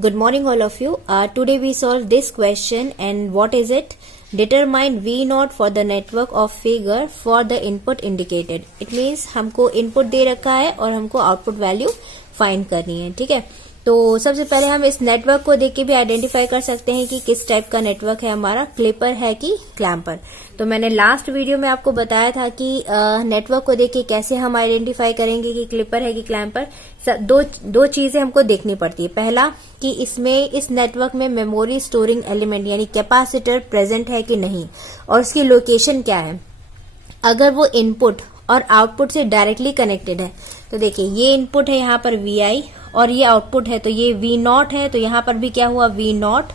Good morning all of you. Today we solve this question, and what is it? Determine V naught for the network of figure for the input indicated. It means हमको input दे रखा है और हमको output value find करनी है. ठीक है, तो सबसे पहले हम इस नेटवर्क को देख के भी आइडेंटिफाई कर सकते हैं कि किस टाइप का नेटवर्क है हमारा, क्लिपर है कि क्लैम्पर. तो मैंने लास्ट वीडियो में आपको बताया था कि नेटवर्क को देख के कैसे हम आइडेंटिफाई करेंगे कि क्लिपर है कि क्लैम्पर. दो चीजें हमको देखनी पड़ती है. पहला कि इसमें इस नेटवर्क में मेमोरी स्टोरिंग एलिमेंट यानी कैपेसिटर प्रेजेंट है कि नहीं, और उसकी लोकेशन क्या है. अगर वो इनपुट और आउटपुट से डायरेक्टली कनेक्टेड है, तो देखिए ये इनपुट है यहाँ पर VI और ये आउटपुट है, तो ये V नॉट है, तो यहाँ पर भी क्या हुआ V नॉट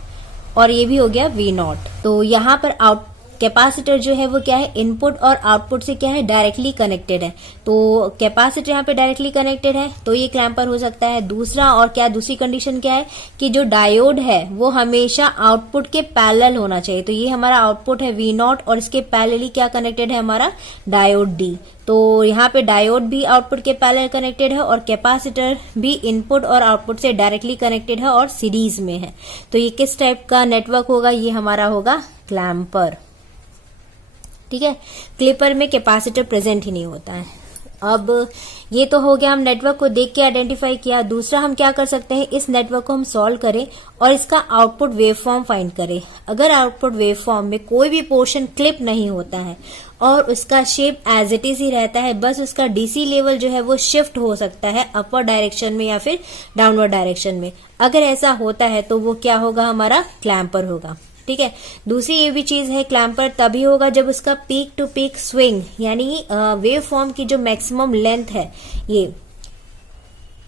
और ये भी हो गया V नॉट. तो यहाँ पर कैपेसिटर जो है वो क्या है, इनपुट और आउटपुट से क्या है, डायरेक्टली कनेक्टेड है. तो कैपेसिटर यहाँ पे डायरेक्टली कनेक्टेड है तो ये क्लैम्पर हो सकता है. दूसरा और क्या, दूसरी कंडीशन क्या है कि जो डायोड है वो हमेशा आउटपुट के पैरेलल होना चाहिए. तो ये हमारा आउटपुट है V नॉट और इसके पैरेलली क्या कनेक्टेड है हमारा डायोड D. तो यहाँ पे डायोड भी आउटपुट के पैरेलल कनेक्टेड है और कैपेसिटर भी इनपुट और आउटपुट से डायरेक्टली कनेक्टेड है और सीरीज में है. तो ये किस टाइप का नेटवर्क होगा, ये हमारा होगा क्लैम्पर. ठीक है, क्लिपर में कैपेसिटर प्रेजेंट ही नहीं होता है. अब ये तो हो गया, हम नेटवर्क को देख के आइडेंटिफाई किया. दूसरा हम क्या कर सकते हैं, इस नेटवर्क को हम सॉल्व करें और इसका आउटपुट वेवफॉर्म फाइंड करें. अगर आउटपुट वेवफॉर्म में कोई भी पोर्शन क्लिप नहीं होता है और उसका शेप एज इट इज ही रहता है, बस उसका डीसी लेवल जो है वो शिफ्ट हो सकता है अपवर्ड डायरेक्शन में या फिर डाउनवर्ड डायरेक्शन में. अगर ऐसा होता है तो वो क्या होगा, हमारा क्लैम्पर होगा. ठीक है, दूसरी ये भी चीज है, क्लैम्पर तभी होगा जब उसका पीक टू पीक स्विंग यानी वेव फॉर्म की जो मैक्सिमम लेंथ है, ये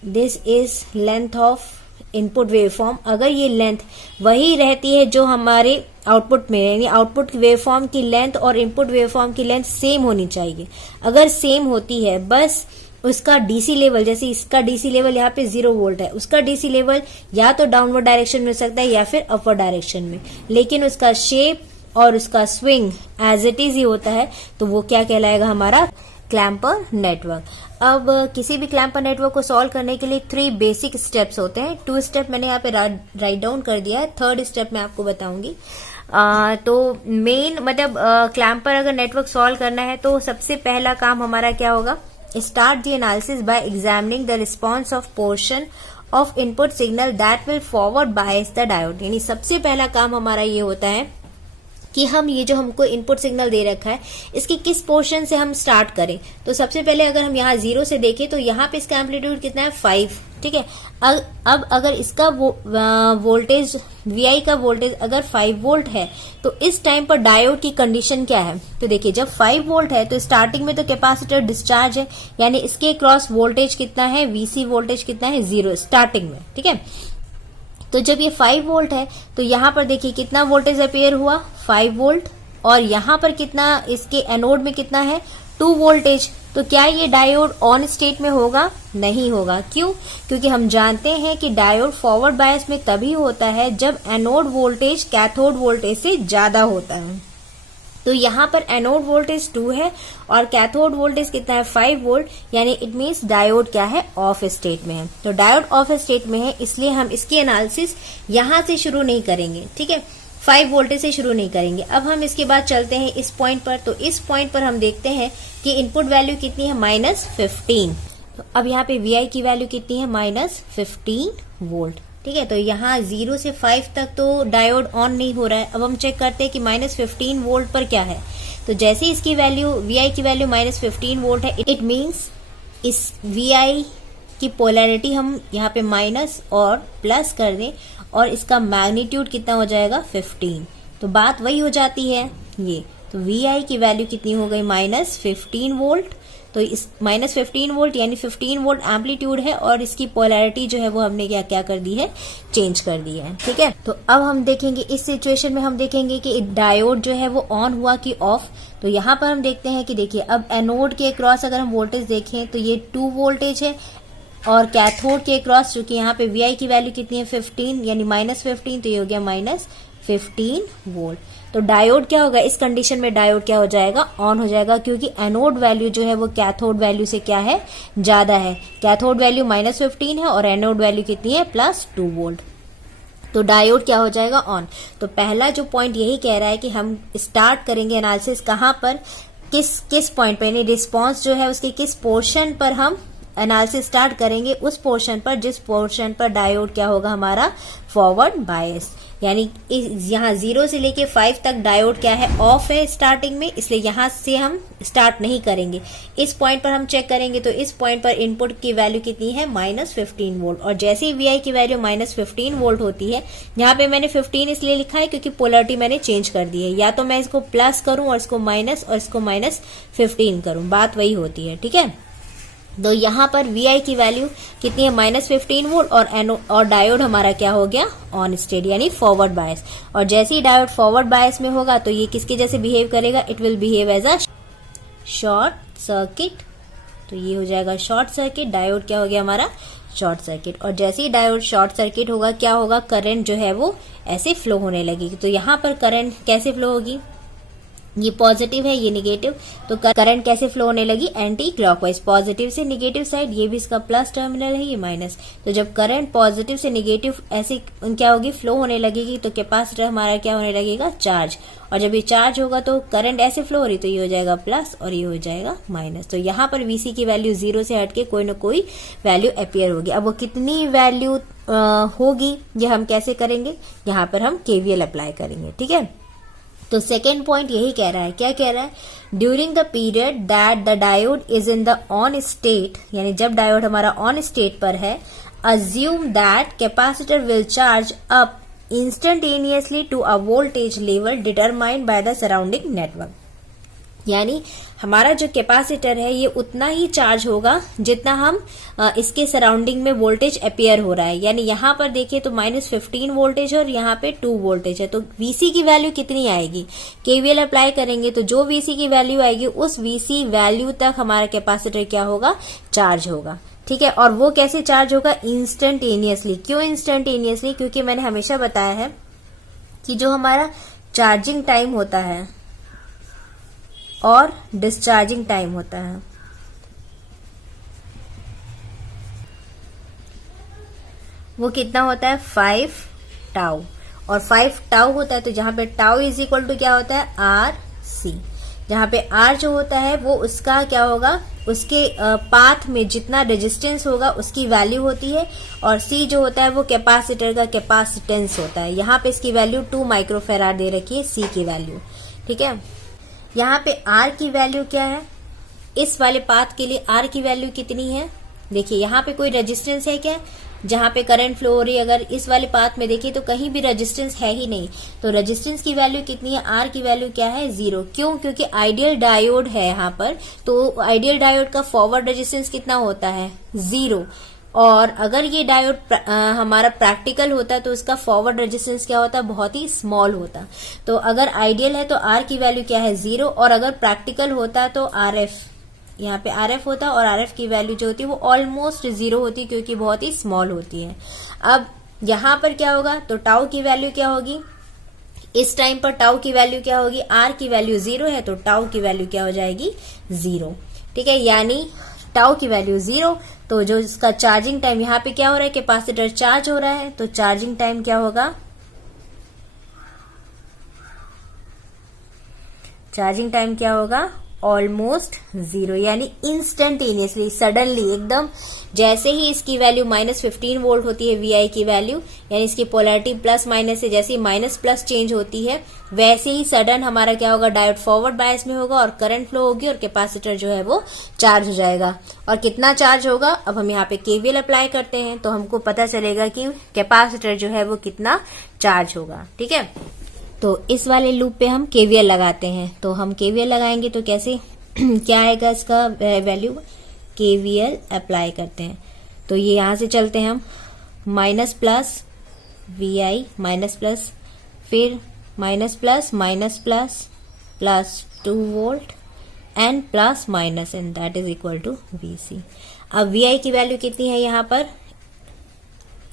this is length of input wave form, अगर ये लेंथ वही रहती है जो हमारे आउटपुट में, यानी आउटपुट वेव फॉर्म की लेंथ और इनपुट वेव फॉर्म की लेंथ सेम होनी चाहिए. अगर सेम होती है, बस उसका डीसी लेवल, जैसे इसका डीसी लेवल यहाँ पे 0 वोल्ट है, उसका डीसी लेवल या तो डाउनवर्ड डायरेक्शन में हो सकता है या फिर अपवर्ड डायरेक्शन में, लेकिन उसका शेप और उसका स्विंग एज इट इज ही होता है, तो वो क्या कहलाएगा, हमारा क्लैम्पर नेटवर्क. अब किसी भी क्लैम्पर नेटवर्क को सॉल्व करने के लिए 3 बेसिक स्टेप्स होते हैं. 2 स्टेप मैंने यहाँ पे राइट डाउन कर दिया है, 3rd स्टेप मैं आपको बताऊंगी. तो मेन मतलब क्लैम्पर अगर नेटवर्क सॉल्व करना है तो सबसे पहला काम हमारा क्या होगा, start the analysis by examining the response of portion of input signal that will forward bias the diode. यानी सबसे पहला काम हमारा ये होता है कि हम ये जो हमको इनपुट सिग्नल दे रखा है इसकी किस पोर्शन से हम स्टार्ट करें. तो सबसे पहले अगर हम यहाँ 0 से देखें तो यहाँ पे इसका एम्पलीट्यूड कितना है, 5. ठीक है, अब अगर इसका वोल्टेज VI का वोल्टेज अगर 5 वोल्ट है तो इस टाइम पर डायोड की कंडीशन क्या है. तो देखिए जब 5 वोल्ट है तो स्टार्टिंग में तो कैपेसिटर डिस्चार्ज है, यानी इसके क्रॉस वोल्टेज कितना है, VC वोल्टेज कितना है, 0 स्टार्टिंग में. ठीक है, तो जब ये 5 वोल्ट है तो यहाँ पर देखिए कितना वोल्टेज अपीयर हुआ, 5 वोल्ट, और यहाँ पर कितना, इसके एनोड में कितना है, 2 वोल्टेज. तो क्या ये डायोड ऑन स्टेट में होगा, नहीं होगा. क्यों, क्योंकि हम जानते हैं कि डायोड फॉरवर्ड बायस में तभी होता है जब एनोड वोल्टेज कैथोड वोल्टेज से ज्यादा होता है. तो यहाँ पर एनोड वोल्टेज 2 है और कैथोड वोल्टेज कितना है, 5 वोल्ट, यानी इट मीन्स डायोड क्या है, ऑफ स्टेट में है. तो डायोड ऑफ स्टेट में है, इसलिए हम इसकी एनालिसिस यहाँ से शुरू नहीं करेंगे. ठीक है, 5 वोल्टेज से शुरू नहीं करेंगे. अब हम इसके बाद चलते हैं इस पॉइंट पर. तो इस पॉइंट पर हम देखते हैं कि इनपुट वैल्यू कितनी है, -15. तो अब यहाँ पे VI की वैल्यू कितनी है, -15 वोल्ट. ठीक है, तो यहाँ 0 से 5 तक तो डायोड ऑन नहीं हो रहा है. अब हम चेक करते हैं कि -15 वोल्ट पर क्या है. तो जैसे इसकी वैल्यू, VI की वैल्यू -15 वोल्ट है, इट मीन्स इस VI की पोलैरिटी हम यहाँ पे माइनस और प्लस कर दें और इसका मैग्नीट्यूड कितना हो जाएगा, 15. तो बात वही हो जाती है ये. तो VI की वैल्यू कितनी हो गई, -15 वोल्ट. तो इस -15 वोल्ट यानी 15 वोल्ट एम्पलीट्यूड है और इसकी पोलैरिटी जो है वो हमने क्या कर दी है, चेंज कर दी है. ठीक है, तो अब हम देखेंगे इस सिचुएशन में, हम देखेंगे कि डायोड जो है वो ऑन हुआ कि ऑफ. तो यहाँ पर हम देखते हैं कि देखिए अब एनोड के क्रॉस अगर हम वोल्टेज देखें तो ये 2 वोल्टेज है और कैथोड के क्रॉस चूंकि यहाँ पे VI की वैल्यू कितनी है, 15, यानी -15, तो ये हो गया -15 वोल्ट. तो डायोड क्या होगा, इस कंडीशन में डायोड क्या हो जाएगा, ऑन हो जाएगा, क्योंकि एनोड वैल्यू जो है वो कैथोड वैल्यू से क्या है, ज्यादा है. कैथोड वैल्यू -15 है और एनोड वैल्यू कितनी है, +2 वोल्ट. तो डायोड क्या हो जाएगा, ऑन। तो पहला जो पॉइंट यही कह रहा है कि हम स्टार्ट करेंगे एनालिसिस कहाँ पर, किस पॉइंट पर, यानी रिस्पॉन्स जो है उसके किस पोर्शन पर हम एनालिसिस स्टार्ट करेंगे, उस पोर्शन पर जिस पोर्शन पर डायोड क्या होगा हमारा, फॉरवर्ड बायस। यानी यहाँ 0 से लेके 5 तक डायोड क्या है, ऑफ है स्टार्टिंग में, इसलिए यहाँ से हम स्टार्ट नहीं करेंगे। इस पॉइंट पर हम चेक करेंगे तो इस पॉइंट पर इनपुट की वैल्यू कितनी है, -15 वोल्ट। और जैसे ही VI की वैल्यू -15 वोल्ट होती है, यहाँ पे मैंने 15 इसलिए लिखा है क्योंकि पोलरिटी मैंने चेंज कर दी है, या तो मैं इसको प्लस करूं और इसको माइनस और इसको -15 करूं, बात वही होती है, ठीक है। तो यहाँ पर VI की वैल्यू कितनी है, -15 वोल्ट, और डायोड हमारा क्या हो गया, ऑन स्टेट, यानी फॉरवर्ड बायस। और जैसे ही डायोड फॉरवर्ड बायस में होगा तो ये किसके जैसे बिहेव करेगा, it will behave as a short circuit. तो ये हो जाएगा शॉर्ट सर्किट, डायोड क्या हो गया हमारा, शॉर्ट सर्किट। और जैसे ही डायोड शॉर्ट सर्किट होगा क्या होगा, करंट जो है वो ऐसे फ्लो होने लगेगी। तो यहाँ पर करंट कैसे फ्लो होगी, ये पॉजिटिव है ये निगेटिव, तो करंट कैसे फ्लो होने लगी, एंटी क्लॉकवाइज, पॉजिटिव से निगेटिव साइड, ये भी इसका प्लस टर्मिनल है, ये माइनस। तो जब करंट पॉजिटिव से निगेटिव ऐसे क्या होगी, फ्लो होने लगेगी, तो कैपेसिटर हमारा क्या होने लगेगा, चार्ज। और जब ये चार्ज होगा तो करंट ऐसे फ्लो हो रही, तो ये हो जाएगा प्लस और ये हो जाएगा माइनस। तो यहाँ पर VC की वैल्यू 0 से हटके कोई ना कोई वैल्यू अपीयर होगी। अब वो कितनी वैल्यू होगी, ये हम कैसे करेंगे, यहाँ पर हम KVL अप्लाई करेंगे, ठीक है। तो सेकेंड पॉइंट यही कह रहा है, क्या कह रहा है, during the period that the diode is in the on state, यानी जब डायोड हमारा ऑन स्टेट पर है, assume that capacitor will charge up instantaneously to a voltage level determined by the surrounding network. यानी हमारा जो कैपेसिटर है ये उतना ही चार्ज होगा जितना हम इसके सराउंडिंग में वोल्टेज अपीयर हो रहा है। यानी यहाँ पर देखिए तो -15 वोल्टेज और यहाँ पे 2 वोल्टेज है, तो VC की वैल्यू कितनी आएगी, KVL अप्लाई करेंगे तो जो VC की वैल्यू आएगी उस VC वैल्यू तक हमारा कैपेसिटर क्या होगा, चार्ज होगा, ठीक है। और वो कैसे चार्ज होगा, इंस्टेंटेनियसली। क्यों इंस्टेंटेनियसली, क्योंकि मैंने हमेशा बताया है कि जो हमारा चार्जिंग टाइम होता है और डिस्चार्जिंग टाइम होता है, वो कितना होता है, 5 टाउ। और 5 टाउ होता है, तो जहां पे टाउ इज इक्वल टू क्या होता है, RC। जहां पे R जो होता है वो उसका क्या होगा, उसके पाथ में जितना रेजिस्टेंस होगा उसकी वैल्यू होती है, और C जो होता है वो कैपेसिटर का कैपेसिटेंस होता है। यहाँ पे इसकी वैल्यू 2 माइक्रोफेराड दे रखी है, C की वैल्यू, ठीक है। यहाँ पे R की वैल्यू क्या है, इस वाले पाथ के लिए R की वैल्यू कितनी है, देखिए यहाँ पे कोई रेजिस्टेंस है क्या, जहां पे करंट फ्लो हो रही है, अगर इस वाले पाथ में देखिए तो कहीं भी रेजिस्टेंस है ही नहीं, तो रेजिस्टेंस की वैल्यू कितनी है, R की वैल्यू क्या है, 0। क्यों, क्योंकि आइडियल डायोड है यहाँ पर, तो आइडियल डायोड का फॉरवर्ड रेजिस्टेंस कितना होता है, 0। और अगर ये डायोड हमारा प्रैक्टिकल होता है तो उसका फॉरवर्ड रेजिस्टेंस क्या होता है, बहुत ही स्मॉल होता। तो अगर आइडियल है तो R की वैल्यू क्या है, 0, और अगर प्रैक्टिकल होता है तो RF, यहाँ पे RF होता है, और RF की वैल्यू जो होती है वो ऑलमोस्ट 0 होती है क्योंकि बहुत ही स्मॉल होती है। अब यहाँ पर क्या होगा, तो टाउ की वैल्यू क्या होगी, इस टाइम पर टाउ की वैल्यू क्या होगी, R की वैल्यू 0 है तो टाउ की वैल्यू क्या हो जाएगी, 0, ठीक है। यानी टाउ की वैल्यू 0, तो जो इसका चार्जिंग टाइम, यहाँ पे क्या हो रहा है, कैपेसिटर चार्ज हो रहा है, तो चार्जिंग टाइम क्या होगा, चार्जिंग टाइम क्या होगा, ऑलमोस्ट 0, यानी इंस्टेंटेनियसली, सडनली, एकदम जैसे ही इसकी वैल्यू -15 वोल्ट होती है VI की वैल्यू, यानी इसकी पोलैरिटी प्लस माइनस से जैसे ही माइनस प्लस चेंज होती है वैसे ही सडन हमारा क्या होगा, डायोड फॉरवर्ड बायस में होगा और करंट फ्लो होगी और कैपेसिटर जो है वो चार्ज हो जाएगा। और कितना चार्ज होगा, अब हम यहाँ पे KVL अप्लाई करते हैं तो हमको पता चलेगा कि कैपेसिटर जो है वो कितना चार्ज होगा, ठीक है। तो इस वाले लूप पे हम KVL लगाते हैं, तो हम KVL लगाएंगे तो कैसे क्या आएगा इसका वैल्यू, KVL अप्लाई करते हैं तो ये यहां से चलते हैं हम, minus plus VI minus plus, फिर minus plus minus plus plus 2 volt and plus minus and that is equal to VC। अब VI की वैल्यू कितनी है यहाँ पर,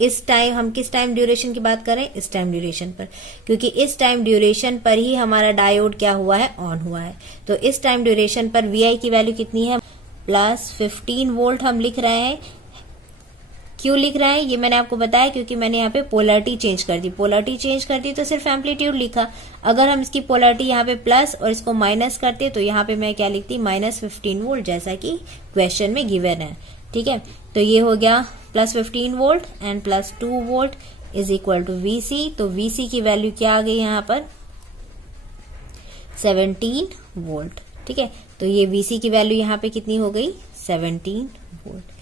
इस टाइम हम किस टाइम ड्यूरेशन की बात करें, इस टाइम ड्यूरेशन पर, क्योंकि इस टाइम ड्यूरेशन पर ही हमारा डायोड क्या हुआ है, ऑन हुआ है। तो इस टाइम ड्यूरेशन पर VI की वैल्यू कितनी है, +15 वोल्ट हम लिख रहे हैं, क्यों लिख रहा है ये मैंने आपको बताया, क्योंकि मैंने यहाँ पे पोलरिटी चेंज कर दी। पोलरिटी चेंज कर दी तो सिर्फ एम्पलीट्यूड लिखा। अगर हम इसकी पोलरिटी यहाँ पे प्लस और इसको माइनस करते तो यहाँ पे मैं क्या लिखती, -15 वोल्ट, जैसा कि क्वेश्चन में गिवन है। ठीक है, तो ये हो गया +15 volt and +2 volt is equal to VC। तो VC की वैल्यू क्या आ गई यहाँ पर, 17 वोल्ट। ठीक है, तो ये VC की वैल्यू यहाँ पे कितनी हो गई, 17 वोल्ट।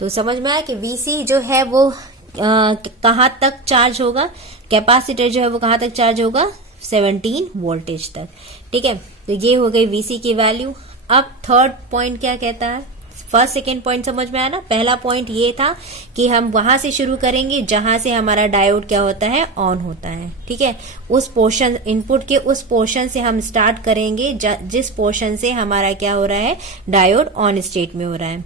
तो समझ में आया कि VC जो है वो कहाँ तक चार्ज होगा, कैपेसिटर जो है वो कहाँ तक चार्ज होगा, 17 वोल्टेज तक। ठीक है, तो ये हो गई VC की वैल्यू। अब थर्ड पॉइंट क्या कहता है, फर्स्ट सेकेंड पॉइंट समझ में आया ना। पहला पॉइंट ये था कि हम वहां से शुरू करेंगे जहां से हमारा डायोड क्या होता है, ऑन होता है। ठीक है, उस पोर्शन, इनपुट के उस पोर्शन से हम स्टार्ट करेंगे जिस पोर्शन से हमारा क्या हो रहा है, डायोड ऑन स्टेट में हो रहा है।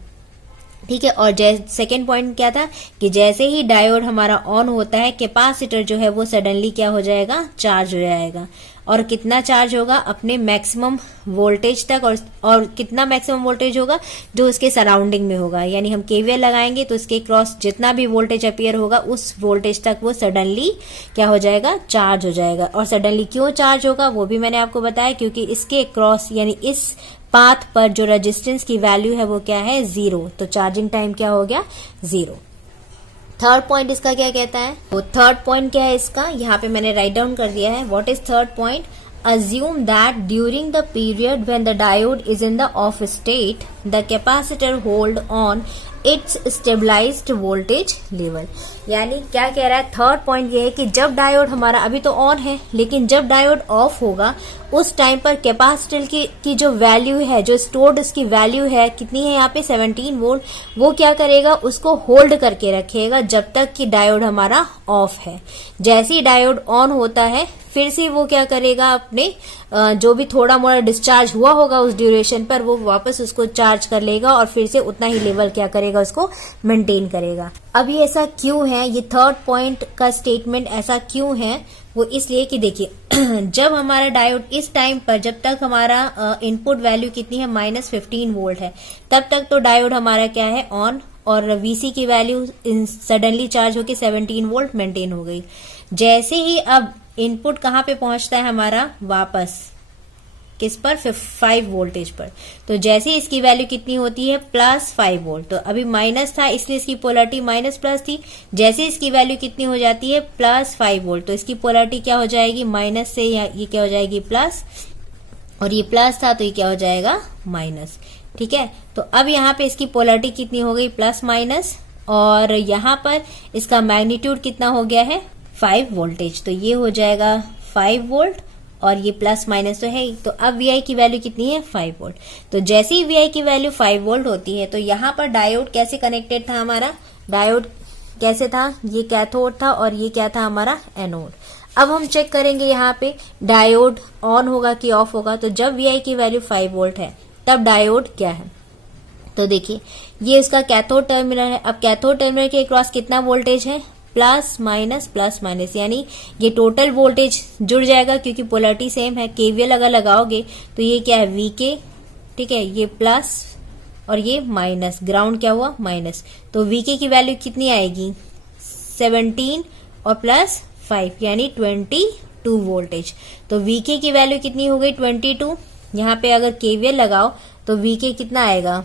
ठीक है, और सेकेंड पॉइंट क्या था कि जैसे ही डायोड हमारा ऑन होता है, कैपेसिटर जो है वो सडनली क्या हो जाएगा, चार्ज हो जाएगा। और कितना चार्ज होगा, अपने मैक्सिमम वोल्टेज तक। और कितना मैक्सिमम वोल्टेज होगा, जो उसके सराउंडिंग में होगा। यानी हम केवीएल लगाएंगे तो उसके क्रॉस जितना भी वोल्टेज अपीयर होगा उस वोल्टेज तक वो सडनली क्या हो जाएगा, चार्ज हो जाएगा। और सडनली क्यों चार्ज होगा वो भी मैंने आपको बताया, क्योंकि इसके क्रॉस यानी इस पाथ पर जो रेजिस्टेंस की वैल्यू है वो क्या है, 0। तो चार्जिंग टाइम क्या हो गया, 0। थर्ड पॉइंट इसका क्या कहता है, तो थर्ड पॉइंट क्या है इसका, यहाँ पे मैंने राइट डाउन कर दिया है। What is third point, assume that during the period when the diode is in the off state, the capacitor hold on its stabilized voltage level। यानी क्या कह रहा है, थर्ड पॉइंट ये है कि जब डायोड हमारा अभी तो ऑन है, लेकिन जब डायोड ऑफ होगा उस टाइम पर कैपेसिटर की जो वैल्यू है, जो स्टोर्ड उसकी वैल्यू है, कितनी है यहाँ पे, 17 वोल्ट, वो क्या करेगा, उसको होल्ड करके रखेगा जब तक कि डायोड हमारा ऑफ है। जैसे ही डायोड ऑन होता है फिर से वो क्या करेगा, अपने जो भी थोड़ा मोड़ा डिस्चार्ज हुआ होगा उस ड्यूरेशन पर वो वापस उसको चार्ज कर लेगा और फिर से उतना ही लेवल क्या करेगा, उसको मेंटेन करेगा। अब ये ऐसा क्यों है, ये थर्ड पॉइंट का स्टेटमेंट ऐसा क्यों है, वो इसलिए कि देखिए जब हमारा डायोड इस टाइम पर, जब तक हमारा इनपुट वैल्यू कितनी है, -15 वोल्ट है, तब तक तो डायोड हमारा क्या है, ऑन। और VC की वैल्यू सडनली चार्ज होकर 17 वोल्ट मेंटेन हो गई। जैसे ही अब इनपुट कहाँ पे पहुंचता है हमारा, वापस किस पर, 5 वोल्टेज पर। तो जैसे इसकी वैल्यू कितनी होती है, +5 वोल्ट। तो अभी माइनस था इसलिए इसकी पोलरिटी माइनस प्लस थी। जैसे इसकी वैल्यू कितनी हो जाती है, +5 वोल्ट, तो इसकी पोलरिटी क्या हो जाएगी, माइनस से ये क्या हो जाएगी, प्लस। और ये प्लस था तो ये क्या हो जाएगा, माइनस। ठीक है, तो अब यहाँ पे इसकी पोलरिटी कितनी हो गई, प्लस माइनस। और यहाँ पर इसका मैग्नीट्यूड कितना हो गया है, 5 वोल्टेज। तो ये हो जाएगा 5 वोल्ट और ये प्लस माइनस तो है ही। तो अब VI की वैल्यू कितनी है, 5 वोल्ट। तो जैसे ही VI की वैल्यू 5 वोल्ट होती है तो यहाँ पर डायोड कैसे कनेक्टेड था, हमारा डायोड कैसे था, ये कैथोड था और ये क्या था, हमारा एनोड। अब हम चेक करेंगे यहाँ पे डायोड ऑन होगा कि ऑफ होगा। तो जब VI की वैल्यू 5 वोल्ट है तब डायोड क्या है, तो देखिए ये इसका कैथोड टर्मिनल है। अब कैथोड टर्मिनल के अक्रॉस कितना वोल्टेज है, प्लस माइनस, यानी ये टोटल वोल्टेज जुड़ जाएगा क्योंकि पोलरिटी सेम है। केवीएल अगर लगाओगे तो ये क्या है, VK। ठीक है, ये प्लस और ये माइनस, ग्राउंड क्या हुआ, माइनस। तो VK की वैल्यू कितनी आएगी, 17 और +5 यानी 22 वोल्टेज। तो VK की वैल्यू कितनी हो गई, 22। यहाँ पे अगर केवीएल लगाओ तो VK कितना आएगा,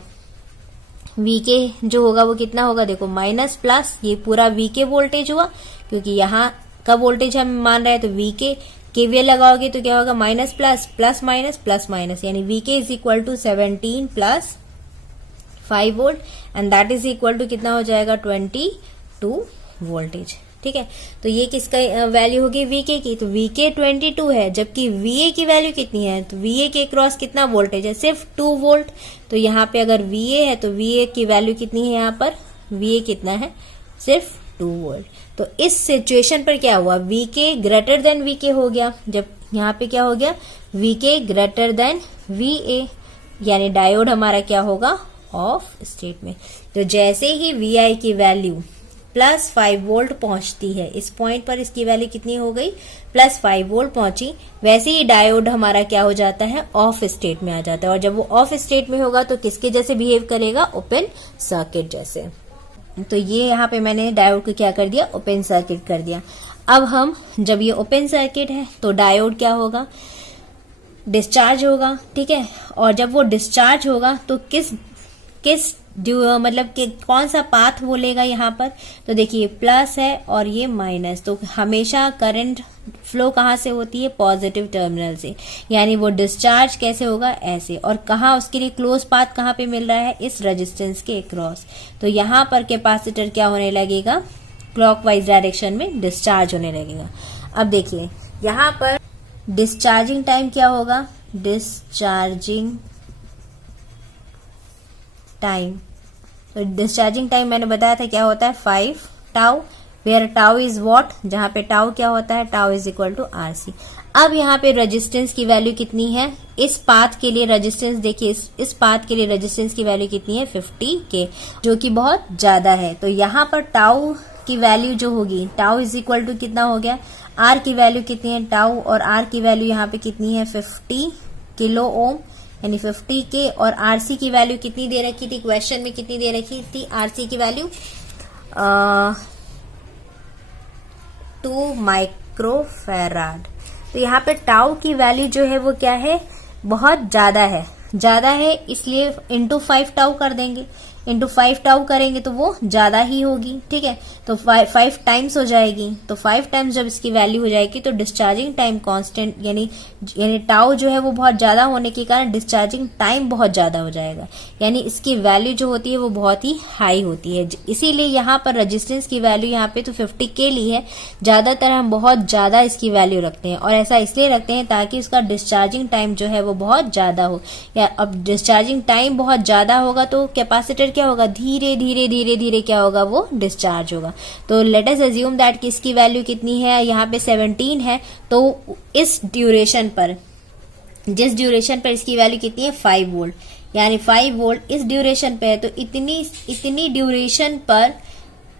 VK जो होगा वो कितना होगा, देखो माइनस प्लस, ये पूरा VK वोल्टेज हुआ क्योंकि यहाँ का वोल्टेज हम मान रहे हैं। तो VK केवीएल लगाओगे तो क्या होगा, माइनस प्लस, प्लस माइनस, यानी VK is equal to 17 + 5 volt and that is equal to कितना हो जाएगा, 22 वोल्टेज। ठीक है, तो ये किसका वैल्यू होगी, VK की। तो VK 22 है, जबकि VA की वैल्यू कितनी है, तो VA के क्रॉस कितना वोल्टेज है, सिर्फ 2 वोल्ट। तो यहाँ पे अगर VA है तो VA की वैल्यू कितनी है, यहाँ पर VA कितना है, सिर्फ 2 वोल्ट। तो इस सिचुएशन पर क्या हुआ, VK ग्रेटर देन VK हो गया। जब यहाँ पे क्या हो गया, VK ग्रेटर देन VA, यानी डायोड हमारा क्या होगा, ऑफ स्टेट में। तो जैसे ही VI की वैल्यू +5 वोल्ट पहुंचती है, इस पॉइंट पर इसकी वैल्यू कितनी हो गई, +5 वोल्ट पहुंची, वैसे ही डायोड हमारा क्या हो जाता है, ऑफ स्टेट में आ जाता है। और जब वो ऑफ स्टेट में होगा तो किसके जैसे बिहेव करेगा, ओपन सर्किट जैसे। तो ये यहाँ पे मैंने डायोड को क्या कर दिया, ओपन सर्किट कर दिया। अब हम जब ये ओपन सर्किट है तो डायोड क्या होगा, डिस्चार्ज होगा, ठीक है। और जब वो डिस्चार्ज होगा तो किस मतलब कि कौन सा पाथ वो लेगा यहाँ पर, तो देखिए प्लस है और ये माइनस, तो हमेशा करंट फ्लो कहाँ से होती है, पॉजिटिव टर्मिनल से, यानी वो डिस्चार्ज कैसे होगा, ऐसे। और कहाँ उसके लिए क्लोज पाथ कहाँ पे मिल रहा है, इस रेजिस्टेंस के अक्रॉस। तो यहाँ पर कैपेसिटर क्या होने लगेगा, क्लॉकवाइज डायरेक्शन में डिस्चार्ज होने लगेगा। अब देखिए यहाँ पर डिस्चार्जिंग टाइम क्या होगा, डिस्चार्जिंग टाइम, तो डिस्चार्जिंग टाइम मैंने बताया था क्या होता है, 5 tau, where tau is what, जहां पे टाउ क्या होता है, tau is equal to RC. अब यहाँ पे रेजिस्टेंस की वैल्यू कितनी है, इस पाथ के लिए रेजिस्टेंस देखिए, इस पाथ के लिए रेजिस्टेंस की वैल्यू कितनी है, 50 के, जो कि बहुत ज्यादा है। तो यहाँ पर टाउ की वैल्यू जो होगी, टाउ इज इक्वल टू कितना हो गया, आर की वैल्यू कितनी है, टाउ और आर की वैल्यू यहाँ पे कितनी है, 50 किलो ओम, यानी 50 के। और आरसी की वैल्यू कितनी दे रखी थी, क्वेश्चन में कितनी दे रखी थी आरसी की वैल्यू, 2 माइक्रोफैराड। तो यहाँ पे टाउ की वैल्यू जो है वो क्या है, बहुत ज्यादा है, इसलिए इंटू 5 टाउ कर देंगे, इंटू 5 टाउ करेंगे तो वो ज्यादा ही होगी, ठीक है। तो 5 टाइम्स हो जाएगी, तो 5 टाइम्स जब इसकी वैल्यू हो जाएगी तो डिस्चार्जिंग टाइम कांस्टेंट यानी टाउ जो है वो बहुत ज्यादा होने के कारण डिस्चार्जिंग टाइम बहुत ज्यादा हो जाएगा, यानी इसकी वैल्यू जो होती है वो बहुत ही हाई होती है। इसीलिए यहाँ पर रेजिस्टेंस की वैल्यू यहाँ पे तो 50 के लिए है, ज्यादातर हम बहुत ज्यादा इसकी वैल्यू रखते हैं, और ऐसा इसलिए रखते हैं ताकि उसका डिस्चार्जिंग टाइम जो है वो बहुत ज्यादा हो। या अब डिस्चार्जिंग टाइम बहुत ज्यादा होगा तो कैपेसिटर क्या होगा, धीरे धीरे क्या होगा, वो डिस्चार्ज होगा। तो लेट अस अज्यूम दैट कि इसकी वैल्यू कितनी है, यहाँ पे 17 है, तो इस ड्यूरेशन पर, जिस ड्यूरेशन पर इसकी वैल्यू कितनी है, 5 वोल्ट, यानी 5 वोल्ट इस ड्यूरेशन पे है, तो इतनी ड्यूरेशन पर,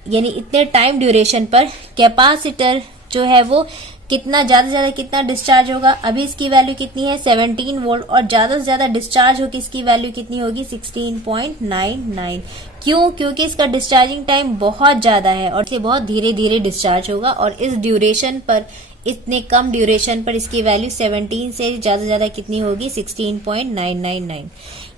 यानी इतने टाइम ड्यूरेशन पर कैपेसिटर जो है वो कितना ज्यादा से ज्यादा कितना डिस्चार्ज होगा। अभी इसकी वैल्यू कितनी है, 17 वोल्ट, और ज्यादा से ज्यादा डिस्चार्ज होगी इसकी वैल्यू कितनी होगी, 16.99। क्यों, क्योंकि इसका डिस्चार्जिंग टाइम बहुत ज्यादा है और इसलिए बहुत धीरे धीरे डिस्चार्ज होगा। और इस ड्यूरेशन पर, इतने कम ड्यूरेशन पर इसकी वैल्यू 17 से ज्यादा से ज्यादा कितनी होगी, 16.999,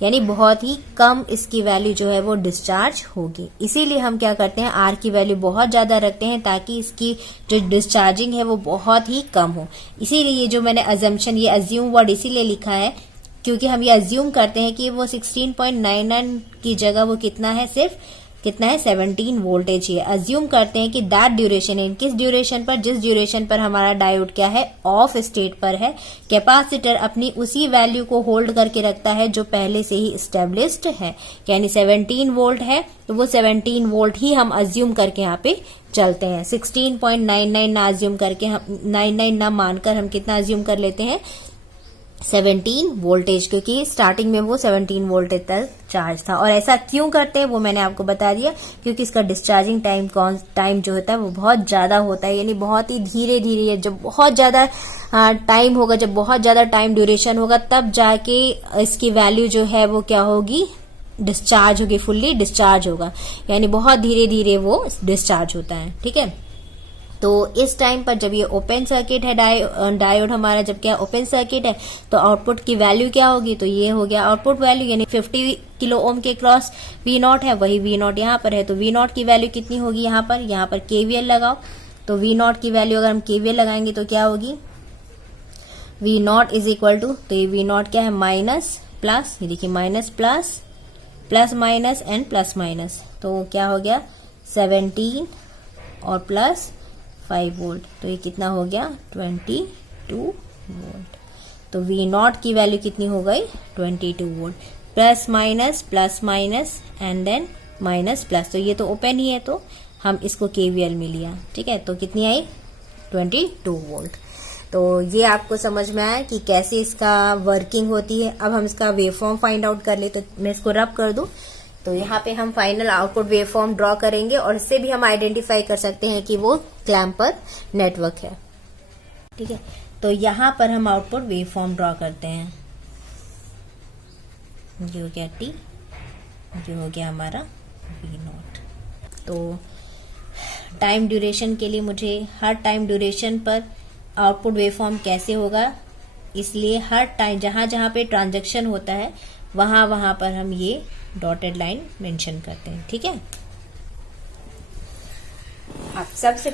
यानी बहुत ही कम इसकी वैल्यू जो है वो डिस्चार्ज होगी। इसीलिए हम क्या करते हैं, आर की वैल्यू बहुत ज्यादा रखते हैं ताकि इसकी जो डिस्चार्जिंग है वो बहुत ही कम हो। इसीलिए ये जो मैंने अजम्पशन, ये अज्यूम वर्ड इसीलिए लिखा है क्योंकि हम ये अज्यूम करते हैं कि वो 16.99 की जगह वो कितना है, सिर्फ कितना है, 17 वोल्टेज ही है। अज्यूम करते हैं कि दैट ड्यूरेशन है, किस ड्यूरेशन पर, जिस ड्यूरेशन पर हमारा डायोड क्या है, ऑफ स्टेट पर है, कैपेसिटर अपनी उसी वैल्यू को होल्ड करके रखता है जो पहले से ही एस्टेब्लिश्ड है, यानी 17 वोल्ट है, तो वो 17 वोल्ट ही हम अज्यूम करके यहाँ पे चलते हैं। 16.99 ना अज्यूम करके, हम 99 ना मानकर हम कितना अज्यूम कर लेते हैं, 17 वोल्टेज, क्योंकि स्टार्टिंग में वो 17 वोल्टेज तक चार्ज था। और ऐसा क्यों करते हैं वो मैंने आपको बता दिया, क्योंकि इसका डिस्चार्जिंग टाइम जो होता है वो बहुत ज्यादा होता है, यानी बहुत ही धीरे धीरे, जब बहुत ज्यादा टाइम होगा, जब बहुत ज्यादा टाइम ड्यूरेशन होगा, तब जाके इसकी वैल्यू जो है वो क्या होगी, डिस्चार्ज होगी, फुल्ली डिस्चार्ज होगा, यानी बहुत धीरे धीरे वो डिस्चार्ज होता है, ठीक है। तो इस टाइम पर जब ये ओपन सर्किट है, डायोड हमारा जब क्या ओपन सर्किट है, तो आउटपुट की वैल्यू क्या होगी, तो ये हो गया आउटपुट वैल्यू, यानी 50 किलो ओम के क्रॉस V0 है, वही V0 यहाँ पर है, तो V0 की वैल्यू कितनी होगी, यहाँ पर KVL लगाओ, तो V0 की वैल्यू अगर हम KVL लगाएंगे तो क्या होगी, V0 इज इक्वल टू, तो ये V0 क्या है, माइनस प्लस, ये देखिए minus plus, plus minus and plus minus, तो क्या हो गया 17 और प्लस 5 वोल्ट, तो ये कितना हो गया 22 वोल्ट। तो V0 की वैल्यू कितनी हो गई 22 volt, plus minus and then minus plus, तो ये तो ओपन ही है तो हम इसको KVL में लिया, ठीक है, तो कितनी आई 22 वोल्ट। तो ये आपको समझ में आया कि कैसे इसका वर्किंग होती है। अब हम इसका वेवफॉर्म फाइंड आउट कर ले, तो मैं इसको रब कर दूं, तो यहाँ पे हम फाइनल आउटपुट वेवफॉर्म ड्रॉ करेंगे और इससे भी हम आइडेंटिफाई कर सकते हैं कि वो क्लैम्पर नेटवर्क है, ठीक है। तो यहाँ पर हम आउटपुट वेवफॉर्म ड्रॉ करते हैं, ये हो गया T, ये हो गया हमारा V0। तो टाइम ड्यूरेशन के लिए मुझे हर टाइम ड्यूरेशन पर आउटपुट वेवफॉर्म कैसे होगा, इसलिए हर टाइम जहां जहां पे ट्रांजैक्शन होता है वहां वहां पर हम ये डॉटेड लाइन मेंशन करते हैं। ठीक है, अब सबसे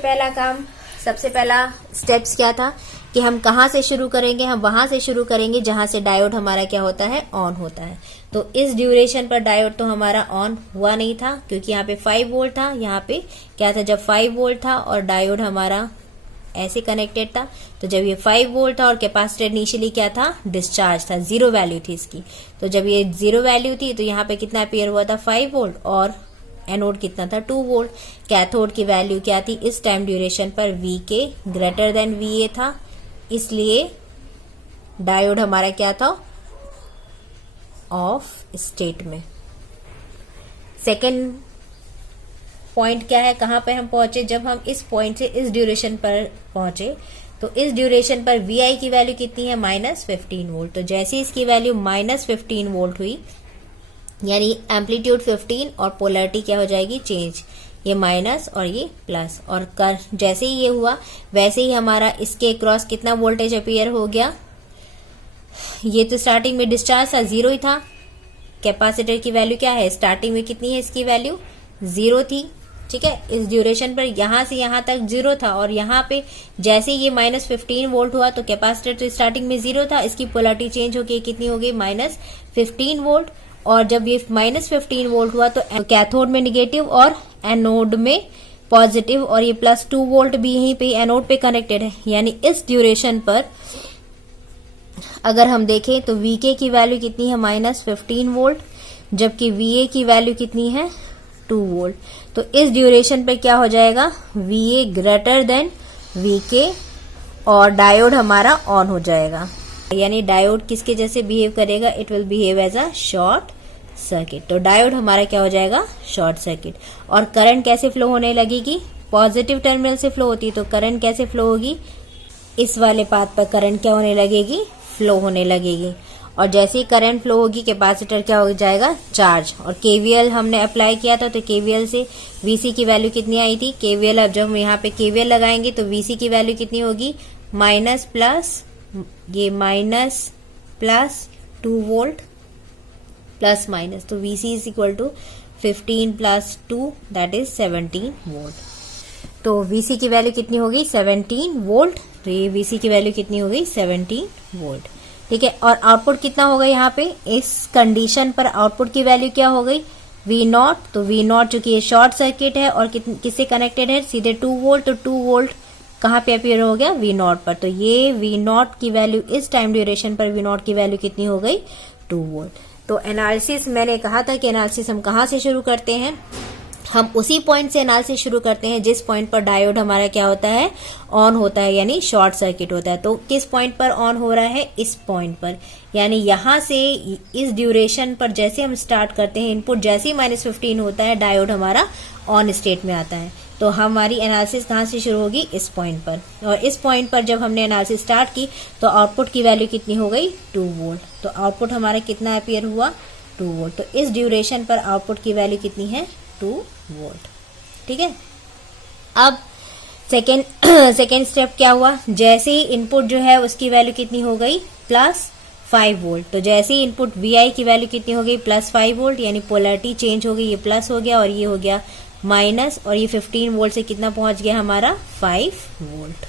पहला स्टेप्स क्या था कि हम कहाँ से शुरू करेंगे, हम वहां से शुरू करेंगे जहां से डायोड हमारा क्या होता है, ऑन होता है। तो इस ड्यूरेशन पर डायोड तो हमारा ऑन हुआ नहीं था क्योंकि यहाँ पे 5 वोल्ट था। यहाँ पे क्या था, जब 5 वोल्ट था और डायोड हमारा ऐसे कनेक्टेड था, तो जब ये 5 वोल्ट था और कैपेसिटर इनिशियली क्या था, डिस्चार्ज था, 0 वैल्यू थी इसकी। तो जब ये 0 वैल्यू थी तो यहाँ पे कितना अपियर हुआ था, 5 वोल्ट, और एनोड कितना था, 2 वोल्ट। कैथोड की वैल्यू क्या थी इस टाइम ड्यूरेशन पर, Vk ग्रेटर देन Va था, इसलिए डायोड हमारा क्या था, ऑफ स्टेट में। सेकेंड पॉइंट क्या है, कहां पे हम पहुंचे, जब हम इस पॉइंट से इस ड्यूरेशन पर पहुंचे तो इस ड्यूरेशन पर Vi की वैल्यू कितनी है, -15 वोल्ट। तो जैसे इसकी वैल्यू -15 वोल्ट हुई, यानी एम्पलीट्यूड 15 और पोलैरिटी क्या हो जाएगी, चेंज, ये माइनस और ये प्लस, और जैसे ही ये हुआ वैसे ही हमारा इसके क्रॉस कितना वोल्टेज अपीयर हो गया। ये तो स्टार्टिंग में डिस्चार्ज था, 0 ही था। कैपेसिटर की वैल्यू क्या है, स्टार्टिंग में कितनी है, इसकी वैल्यू 0 थी। ठीक है, इस ड्यूरेशन पर यहां से यहां तक 0 था, और यहाँ पे जैसे ये -15 वोल्ट हुआ तो कैपेसिटर तो स्टार्टिंग में 0 था, इसकी पोलैरिटी चेंज होके कितनी हो गई, -15 वोल्ट। और जब ये -15 वोल्ट हुआ तो कैथोड में निगेटिव और एनोड में पॉजिटिव, और ये +2 वोल्ट भी यहीं पे एनोड पे कनेक्टेड है। यानी इस ड्यूरेशन पर अगर हम देखें तो Vk की वैल्यू कितनी है, -15 वोल्ट, जबकि Va की वैल्यू कितनी है, 2 वोल्ट। तो इस ड्यूरेशन पे क्या हो जाएगा, Va ग्रेटर देन Vk, और डायोड हमारा ऑन हो जाएगा। यानी डायोड किसके जैसे बिहेव करेगा, it will behave as a short circuit. तो डायोड हमारा क्या हो जाएगा, शॉर्ट सर्किट। और करंट कैसे फ्लो होने लगेगी, पॉजिटिव टर्मिनल से फ्लो होती है, तो करंट कैसे फ्लो होगी, इस वाले पाथ पर करंट क्या होने लगेगी, फ्लो होने लगेगी। और जैसे ही करंट फ्लो होगी कैपेसिटर क्या हो जाएगा, चार्ज। और केवीएल हमने अप्लाई किया था, तो केवीएल से Vc की वैल्यू कितनी आई थी, केवीएल, अब जब हम यहाँ पे केवीएल लगाएंगे तो Vc की वैल्यू कितनी होगी, माइनस प्लस, ये minus plus 2 volt plus minus, तो Vc is equal to 15 plus 2 that is 17 volt. तो Vc की वैल्यू कितनी होगी, 17 वोल्ट। तो ये Vc की वैल्यू कितनी हो गई, 17 वोल्ट। ठीक है, और आउटपुट कितना होगा यहाँ पे, इस कंडीशन पर आउटपुट की वैल्यू क्या हो गई, V0। तो V0 चूंकि ये शॉर्ट सर्किट है और किससे कनेक्टेड है, सीधे 2 वोल्ट, तो 2 वोल्ट कहाँ पे अपीयर हो गया, V0 पर। तो ये V0 की वैल्यू इस टाइम ड्यूरेशन पर V0 की वैल्यू कितनी हो गई, 2 वोल्ट। तो एनालिसिस, मैंने कहा था कि एनालिसिस हम कहाँ से शुरू करते हैं, हम उसी पॉइंट से एनालिसिस शुरू करते हैं जिस पॉइंट पर डायोड हमारा क्या होता है, ऑन होता है, यानी शॉर्ट सर्किट होता है। तो किस पॉइंट पर ऑन हो रहा है, इस पॉइंट पर, यानी यहां से इस ड्यूरेशन पर जैसे हम स्टार्ट करते हैं, इनपुट जैसे ही -15 होता है डायोड हमारा ऑन स्टेट में आता है। तो हमारी एनालिसिस कहां से शुरू होगी, इस पॉइंट पर। और इस पॉइंट पर जब हमने एनालिसिस स्टार्ट की तो आउटपुट की वैल्यू कितनी हो गई, 2 वोल्ट। तो आउटपुट हमारा कितना अपीयर हुआ, 2 वोल्ट। तो इस ड्यूरेशन पर आउटपुट की वैल्यू कितनी है, 2 वोल्ट। ठीक है, अब सेकेंड स्टेप क्या हुआ, जैसे ही इनपुट जो है उसकी वैल्यू कितनी हो गई, +5 वोल्ट। तो जैसे ही इनपुट Vi की वैल्यू कितनी हो गई, +5 वोल्ट, यानी पोलैरिटी चेंज हो गई, ये प्लस हो गया और ये हो गया माइनस, और ये 15 वोल्ट से कितना पहुंच गया हमारा, 5 वोल्ट।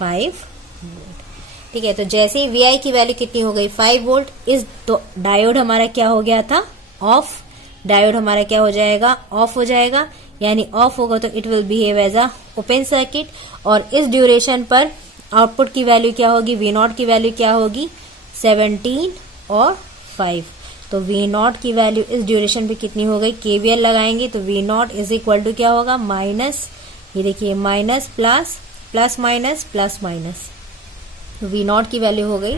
5 वोल्ट। ठीक है, तो जैसे ही Vi की वैल्यू कितनी हो गई, 5 वोल्ट, इस तो डायोड हमारा क्या हो गया था, ऑफ। डायोड हमारा क्या हो जाएगा, ऑफ हो जाएगा, यानी ऑफ होगा तो it will behave as a open circuit. और इस ड्यूरेशन पर आउटपुट की वैल्यू क्या होगी, V0 की वैल्यू क्या होगी, 17 और 5। तो V0 की वैल्यू इस ड्यूरेशन पे कितनी हो गई, KVL लगाएंगे तो V0 इज इक्वल टू क्या होगा, माइनस, ये देखिए minus plus plus minus plus minus. तो V0 की वैल्यू हो गई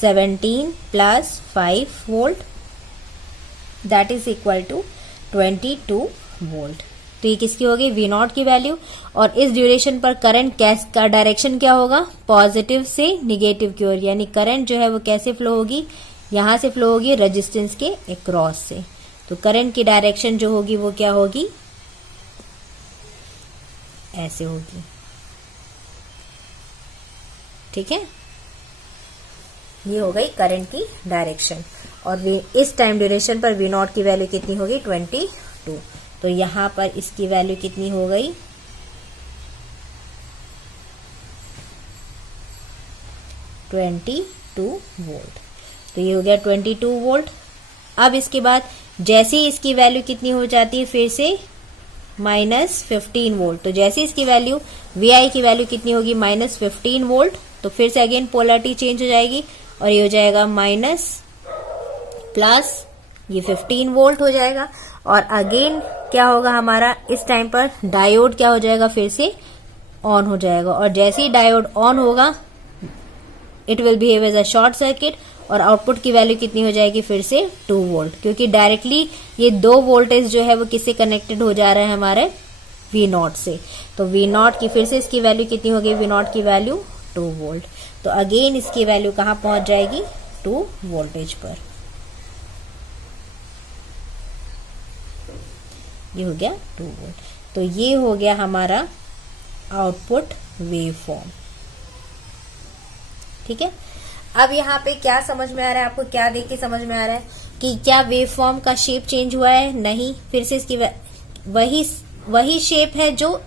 17 plus 5 volt that is equal to 22 volt. तो ये किसकी होगी, V0 की वैल्यू। और इस ड्यूरेशन पर करंट का डायरेक्शन क्या होगा, पॉजिटिव से निगेटिव की ओर, यानी करंट जो है वो कैसे फ्लो होगी, यहां से फ्लो होगी रेजिस्टेंस के अक्रॉस से। तो करंट की डायरेक्शन जो होगी वो क्या होगी, ऐसे होगी। ठीक है, ये हो गई करंट की डायरेक्शन। और इस टाइम ड्यूरेशन पर वी नॉट की वैल्यू कितनी होगी, 22। तो यहां पर इसकी वैल्यू कितनी हो गई, 22 वोल्ट। तो ये हो गया 22 वोल्ट। अब इसके बाद जैसे ही इसकी वैल्यू कितनी हो जाती है, फिर से -15 वोल्ट। तो जैसे इसकी वैल्यू VI की वैल्यू कितनी होगी, -15 वोल्ट। तो फिर से अगेन पोलरिटी चेंज हो जाएगी और ये हो जाएगा माइनस प्लस, ये 15 वोल्ट हो जाएगा। और अगेन क्या होगा हमारा, इस टाइम पर डायोड क्या हो जाएगा, फिर से ऑन हो जाएगा। और जैसे ही डायोड ऑन होगा, it will behave as a short circuit और आउटपुट की वैल्यू कितनी हो जाएगी, फिर से 2 वोल्ट, क्योंकि डायरेक्टली ये 2 वोल्टेज जो है वो किससे कनेक्टेड हो जा रहे हैं, हमारे V0 से। तो V0 की फिर से इसकी वैल्यू कितनी होगी, V0 की वैल्यू 2 वोल्ट। तो अगेन इसकी वैल्यू कहां पहुंच जाएगी, 2 वोल्टेज पर। ये हो गया 2 वोल्ट। तो ये हो गया हमारा आउटपुट वेव फॉर्म। ठीक है, अब यहाँ पे क्या समझ में आ रहा है आपको, क्या देख के समझ में आ रहा है कि क्या वेव फॉर्म का शेप चेंज हुआ है, नहीं। फिर से इसकी वही शेप है जो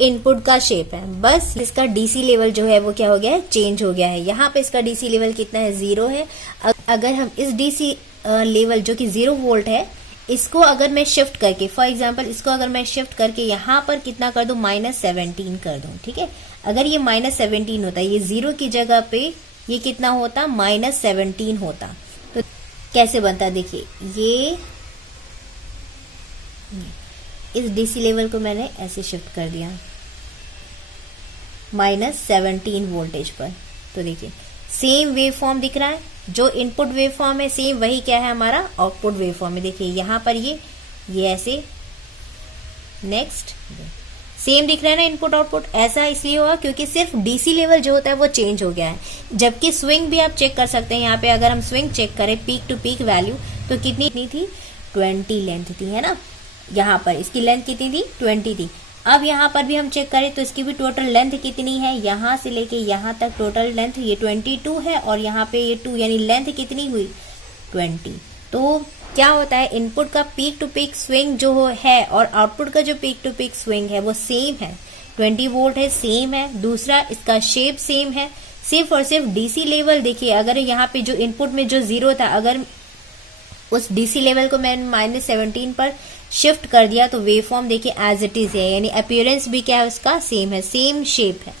इनपुट का शेप है, बस इसका डीसी लेवल जो है वो क्या हो गया है, चेंज हो गया है। यहाँ पे इसका डीसी लेवल कितना है, 0 है। अगर हम इस डीसी लेवल जो कि 0 वोल्ट है, इसको अगर मैं शिफ्ट करके, फॉर एग्जांपल इसको अगर मैं शिफ्ट करके यहाँ पर कितना कर दूं, -17 कर दूं। ठीक है, अगर ये -17 होता, ये 0 की जगह पे ये कितना होता, -17 होता। तो कैसे बनता, देखिए ये इस डीसी लेवल को मैंने ऐसे शिफ्ट कर दिया -17 वोल्टेज पर। तो देखिए सेम वेव फॉर्म दिख रहा है, जो इनपुट वेव फॉर्म है सेम वही क्या है, हमारा आउटपुट वेव फॉर्म है। देखिए यहाँ पर ये ऐसे, नेक्स्ट सेम दिख रहा है ना इनपुट आउटपुट। ऐसा इसलिए हुआ क्योंकि सिर्फ डीसी लेवल जो होता है वो चेंज हो गया है, जबकि स्विंग भी आप चेक कर सकते हैं। यहाँ पे अगर हम स्विंग चेक करें पीक टू पीक वैल्यू, तो कितनी थी, 20 लेंथ थी, है ना। यहाँ पर इसकी लेंथ कितनी थी, 20 थी। अब यहाँ पर भी हम चेक करें तो इसकी भी टोटल लेंथ कितनी है, यहाँ से लेके यहाँ तक टोटल लेंथ ये 22 है, और यहाँ पे ये 2, यानी लेंथ कितनी हुई, 20। तो क्या होता है, इनपुट का पीक टू पीक स्विंग जो है और आउटपुट का जो पीक टू पीक स्विंग है वो सेम है, 20 वोल्ट है, सेम है। दूसरा, इसका शेप सेम है, सिर्फ और सिर्फ डीसी लेवल। देखिए अगर यहाँ पे जो इनपुट में जो 0 था, अगर उस डीसी लेवल को मैंने -17 पर शिफ्ट कर दिया तो वेव फॉर्म देखिए एज इट इज है, यानी अपीयरेंस भी क्या है उसका, सेम है, सेम शेप है।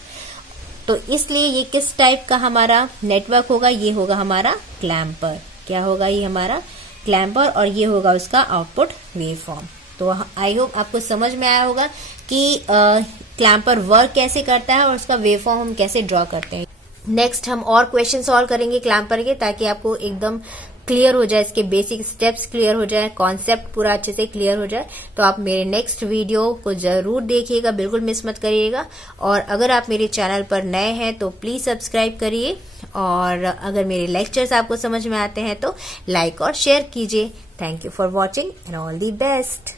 तो इसलिए ये किस टाइप का हमारा नेटवर्क होगा, ये होगा हमारा क्लैम्पर। क्या होगा, ये हमारा क्लैम्पर, और ये होगा उसका आउटपुट वेव फॉर्म। तो आई होप आपको समझ में आया होगा कि क्लैम्पर वर्क कैसे करता है और उसका वेव फॉर्म हम कैसे ड्रॉ करते हैं। नेक्स्ट हम और क्वेश्चन सॉल्व करेंगे क्लैम्पर के, ताकि आपको एकदम क्लियर हो जाए, इसके बेसिक स्टेप्स क्लियर हो जाए, कॉन्सेप्ट पूरा अच्छे से क्लियर हो जाए। तो आप मेरे नेक्स्ट वीडियो को जरूर देखिएगा, बिल्कुल मिस मत करिएगा। और अगर आप मेरे चैनल पर नए हैं तो प्लीज सब्सक्राइब करिए, और अगर मेरे लेक्चर्स आपको समझ में आते हैं तो लाइक और शेयर कीजिए। Thank you for watching and all the best.